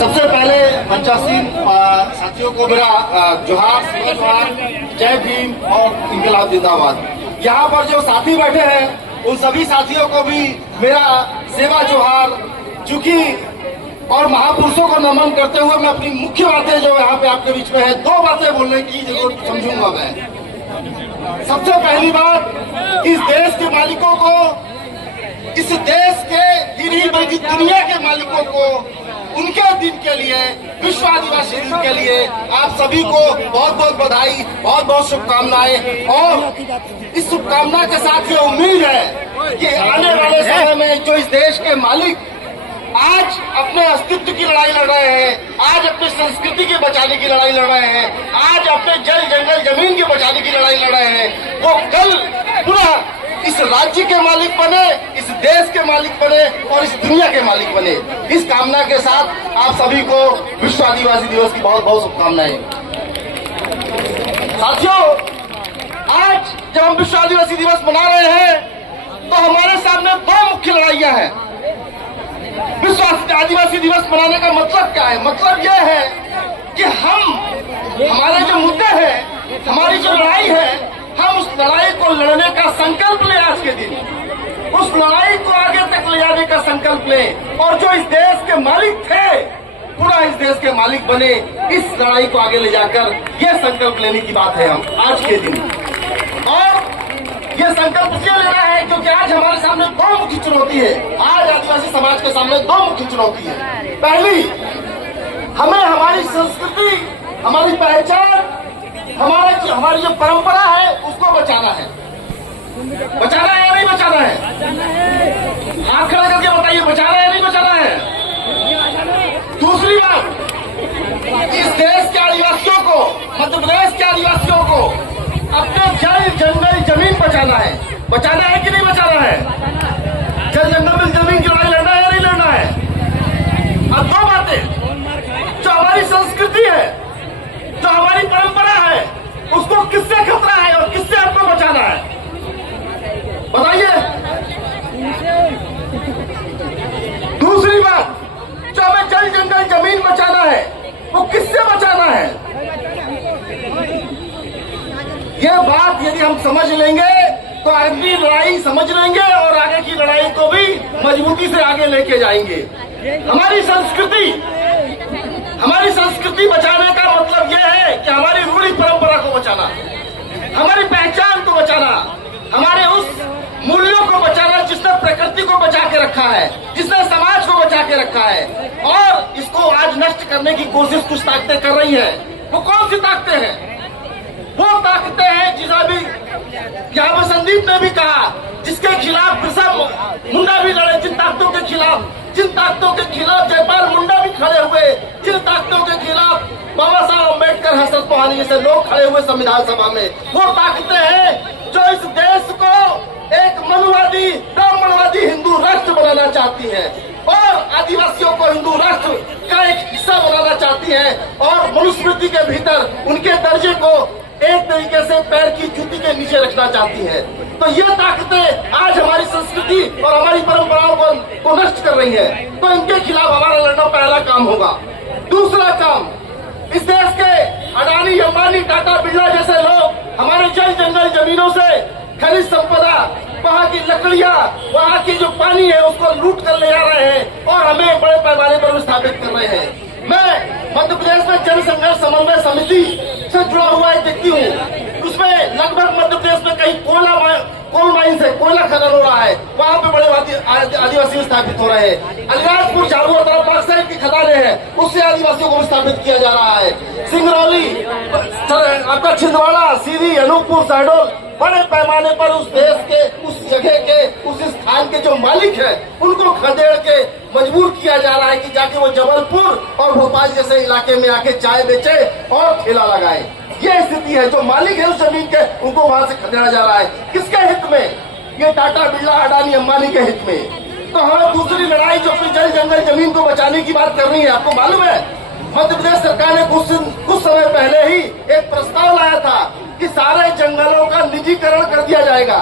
सबसे पहले मंचासीन साथियों को मेरा जोहार, जय भीम और इंकलाब जिंदाबाद। यहाँ पर जो साथी बैठे हैं उन सभी साथियों को भी मेरा सेवा जोहार, चूंकि और महापुरुषों को नमन करते हुए मैं अपनी मुख्य बातें जो यहाँ पे आपके बीच में है, दो बातें बोलने की जरूरत समझूंगा मैं। सबसे पहली बात, इस देश के मालिकों को, इस देश के नहीं बल्कि दुनिया के मालिकों को उनके दिन के लिए, विश्व आदिवासी दिन के लिए आप सभी को बहुत बहुत बधाई, बहुत बहुत शुभकामनाएं। और इस शुभकामना के साथ ये उम्मीद है कि आने वाले समय में जो इस देश के मालिक आज अपने अस्तित्व की लड़ाई लड़ रहे हैं, आज अपनी संस्कृति के बचाने की लड़ाई लड़ रहे हैं, आज अपने जल जंगल जमीन के बचाने की लड़ाई लड़ रहे हैं, वो कल पूरा इस राज्य के मालिक बने, इस देश के मालिक बने और इस दुनिया के मालिक बने। इस कामना के साथ आप सभी को विश्व आदिवासी दिवस की बहुत बहुत शुभकामनाएं। साथियों, आज जब हम विश्व आदिवासी दिवस मना रहे हैं तो हमारे सामने दो मुख्य लड़ाइयां हैं। विश्व आदिवासी दिवस मनाने का मतलब क्या है? मतलब यह है कि हमारे जो मुद्दे हैं, हमारी जो लड़ाई है, हम उस लड़ाई को लड़ने का संकल्प लें। आज के दिन उस लड़ाई को आगे तक ले जाने का संकल्प लें और जो इस देश के मालिक थे पूरा इस देश के मालिक बने, इस लड़ाई को आगे ले जाकर यह संकल्प लेने की बात है हम आज के दिन। और यह संकल्प इसलिए लेना है क्योंकि आज हमारे सामने दो मुख्य चुनौती है। आज आदिवासी समाज के सामने दो मुख्य चुनौती है। पहली, हमें हमारी संस्कृति, हमारी पहचान, हमारी जो परंपरा है उसको बचाना है। बचाना है या नहीं बचाना है? हाथ खड़ा करके बताइए, बचाना है या नहीं बचाना है? दूसरी बात, इस देश के आदिवासियों को, मध्य प्रदेश के आदिवासियों को अपने जल जंगल जमीन बचाना है। बचाना है कि नहीं बचाना है? जल जंगल जमीन की लड़ाई लड़ना है या नहीं लड़ना है? अब दो बातें, जो हमारी संस्कृति है, जो हमारी परंपरा है, उसको किससे खतरा है और किससे आपको बचाना है? बताइए। दूसरी बात, जो हमें जल जंगल जमीन बचाना है वो किससे बचाना है? यह बात यदि हम समझ लेंगे तो अगली लड़ाई समझ लेंगे और आगे की लड़ाई को भी मजबूती से आगे लेके जाएंगे। हमारी संस्कृति बचाने का मतलब यह है कि हमारी रूढ़ी परंपरा को बचाना, हमारी पहचान को बचाना, हमारे उस मूल्यों को बचाना जिसने प्रकृति को बचा के रखा है, जिसने समाज को बचा के रखा है। और इसको आज नष्ट करने की कोशिश कुछ ताकतें कर रही हैं। वो कौन सी ताकतें हैं? वो ताकतें हैं जिसे भी यहाँ पर संदीप ने भी कहा, जिसके खिलाफ बिरसा मुंडा भी लड़े, जिन ताकतों के खिलाफ जयपाल मुंडा भी खड़े हुए, जिन ताकतों के खिलाफ बाबा साहब अम्बेडकर, हसरत मोहानी जैसे लोग खड़े हुए संविधान सभा में, वो ताकतें हैं जो इस देश को एक मनुवादी, ब्राह्मणवादी हिंदू राष्ट्र बनाना चाहती है और आदिवासियों को हिंदू राष्ट्र का एक हिस्सा बनाना चाहती है और मनुस्मृति के भीतर उनके दर्जे को एक तरीके से पैर की जूती के नीचे रखना चाहती है। तो ये ताकतें आज हमारी संस्कृति और हमारी परंपराओं को नष्ट कर रही है। तो इनके खिलाफ हमारा लड़ना पहला काम होगा। दूसरा काम, इस देश के अडानी, अंबानी, टाटा, बिरला जैसे लोग हमारे जल जंगल जमीनों से खनिज संपदा, वहाँ की लकड़ियाँ, वहाँ की जो पानी है उसको लूट कर ले आ रहे हैं और हमें बड़े पैमाने पर विस्थापित कर रहे हैं। मैं मध्य प्रदेश में जन संघर्ष समन्वय समिति से जुड़ा हुआ एक व्यक्ति हूँ। उसमें लगभग मध्य प्रदेश में कहीं कोल माइन से कोयला खनन हो रहा है, वहाँ पे बड़े आदिवासी विस्थापित हो रहे हैं। अलीराजपुर, झाबुआ तरफ बॉक्साइट की खदानें हैं, उससे आदिवासियों को विस्थापित किया जा रहा है। सिंगरौली, आपका छिंदवाड़ा, सीधी, अनूपपुर, शहडोल, बड़े पैमाने पर उस देश के, उस जगह के, उस स्थान के जो मालिक है उनको खदेड़ के मजबूर किया जा रहा है कि जाके वो जबलपुर और भोपाल जैसे इलाके में आके चाय बेचे और ठेला लगाए। ये स्थिति है। जो मालिक है उस जमीन के, उनको वहां से खदेड़ा जा रहा है। किसके हित में? ये टाटा, बिरला, अडानी, अंबानी के हित में। तो हमें दूसरी लड़ाई जो अपनी जल जंगल जमीन को बचाने की बात कर रही है, आपको मालूम है मध्य प्रदेश सरकार ने कुछ समय पहले ही एक प्रस्ताव लाया था कि सारे जंगलों का निजीकरण कर दिया जाएगा।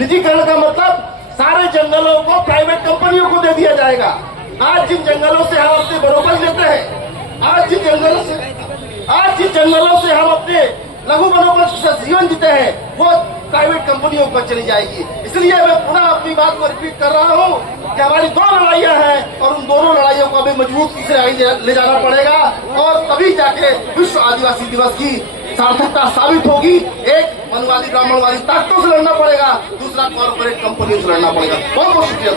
निजीकरण का मतलब सारे जंगलों को प्राइवेट कंपनियों को दे दिया जाएगा। आज जिन जंगलों से हम अपनी बरोबर लेते हैं, जिस जंगलों से हम अपने लघु वनोपज से जीवन जीते हैं वो प्राइवेट कंपनियों पर चली जाएगी। इसलिए मैं पुनः अपनी बात को रिपीट कर रहा हूँ कि हमारी दो लड़ाइयां हैं और उन दोनों लड़ाइयों को हमें मजबूती से आगे ले जाना पड़ेगा और तभी जाके विश्व आदिवासी दिवस की सार्थकता साबित होगी। एक वनवादी ब्राह्मणवादी ताकतों से लड़ना पड़ेगा, दूसरा कॉर्पोरेट कंपनियों से लड़ना पड़ेगा। बहुत बहुत शुक्रिया।